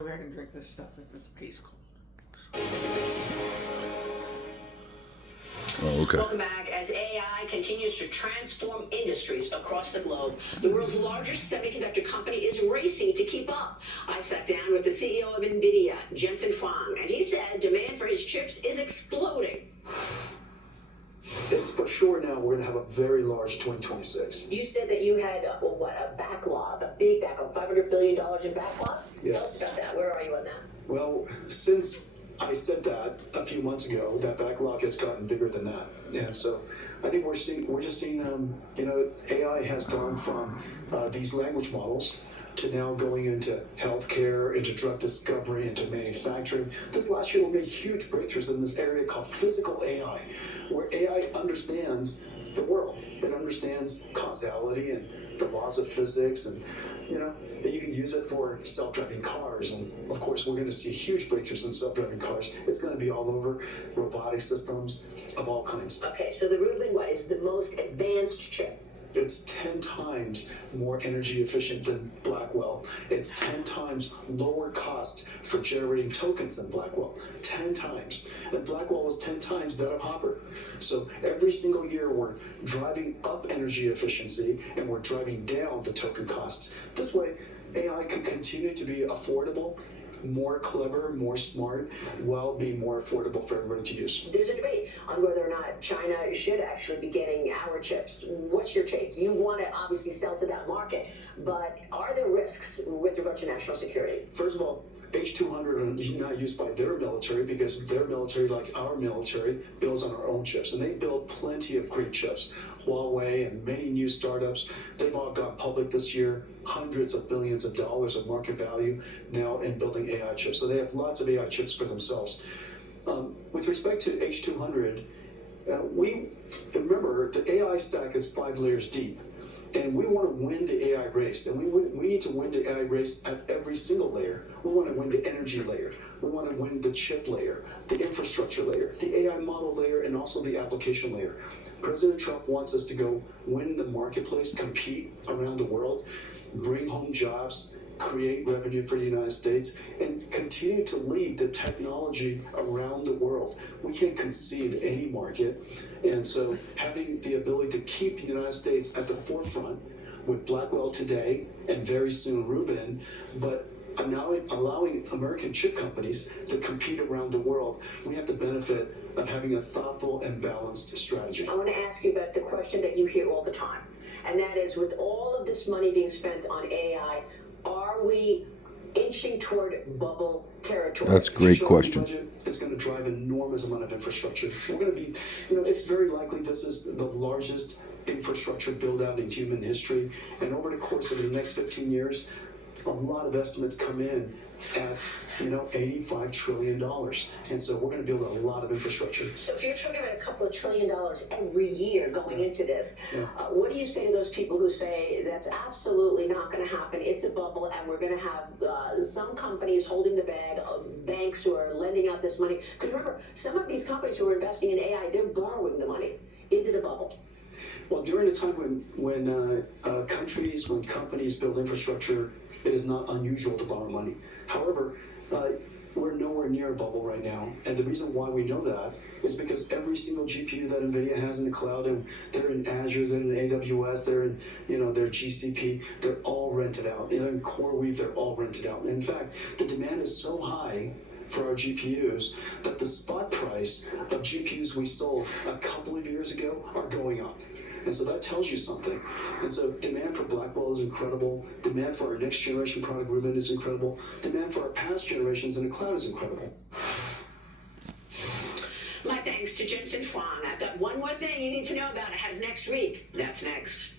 Go ahead and drink this stuff if it's ice cold. Oh, okay. Welcome back. As AI continues to transform industries across the globe, the world's largest semiconductor company is racing to keep up. I sat down with the CEO of Nvidia, Jensen Huang, and he said demand for his chips is exploding. It's for sure now we're going to have a very large 2026. You said that you had a backlog, a big backlog, $500 billion in backlog? Yes. Tell us about that. Where are you on that? Well, since I said that a few months ago, that backlog has gotten bigger than that. And so I think we're just seeing, AI has gone from these language models to now going into healthcare, into drug discovery, into manufacturing. This last year we made huge breakthroughs in this area called physical AI, where AI understands the world. It understands causality and the laws of physics, and you can use it for self-driving cars. And of course, we're going to see huge breakthroughs in self-driving cars. It's going to be all over, robotic systems of all kinds. Okay, so the Rubin, is the most advanced chip? It's 10 times more energy efficient than Blackwell. It's 10 times lower cost for generating tokens than Blackwell. 10 times. And Blackwell was 10 times that of Hopper. So every single year we're driving up energy efficiency and we're driving down the token costs. This way, AI could continue to be affordable, more clever, more smart, while being more affordable for everybody to use. There's a debate on whether or not China should actually be getting our chips. What's your take? You want to obviously sell to that market, but are there risks with regard to national security? First of all, H200 are not used by their military because their military, like our military, builds on our own chips. And they build plenty of great chips. Huawei and many new startups, they've all gone public this year, hundreds of billions of dollars of market value now in building AI chips. So they have lots of AI chips for themselves. With respect to H200, we remember the AI stack is 5 layers deep. And we want to win the AI race, and we need to win the AI race at every single layer. We want to win the energy layer. We want to win the chip layer, the infrastructure layer, the AI model layer, and also the application layer. President Trump wants us to go win the marketplace, compete around the world, bring home jobs, create revenue for the United States, and continue to lead the technology around the world. We can't concede any market. And so having the ability to keep the United States at the forefront with Blackwell today and very soon Rubin, but now allowing American chip companies to compete around the world, we have the benefit of having a thoughtful and balanced strategy. I want to ask you about the question that you hear all the time, and that is, with all of this money being spent on AI, are we inching toward bubble territory? That's a great question. The budget is going to drive an enormous amount of infrastructure. We're going to be, it's very likely this is the largest infrastructure build out in human history. And over the course of the next 15 years, a lot of estimates come in at, $85 trillion. And so we're going to build a lot of infrastructure. So if you're talking about a couple of $1 trillion every year going into this, what do you say to those people who say that's absolutely not going to happen, it's a bubble, and we're going to have some companies holding the bag, banks who are lending out this money? Because remember, some of these companies who are investing in AI, they're borrowing the money. Is it a bubble? Well, during the time when companies build infrastructure, it is not unusual to borrow money. However, we're nowhere near a bubble right now. And the reason why we know that is because every single GPU that Nvidia has in the cloud, and they're in Azure, they're in AWS, they're in their GCP, they're all rented out. They're in CoreWeave, they're all rented out. And in fact, the demand is so high for our GPUs that the spot price of GPUs we sold a couple of years ago are going up. And so that tells you something. And so demand for Blackwell is incredible. Demand for our next generation product, Rubin, is incredible. Demand for our past generations in the cloud is incredible. My thanks to Jensen Huang. I've got one more thing you need to know about ahead of next week. That's next.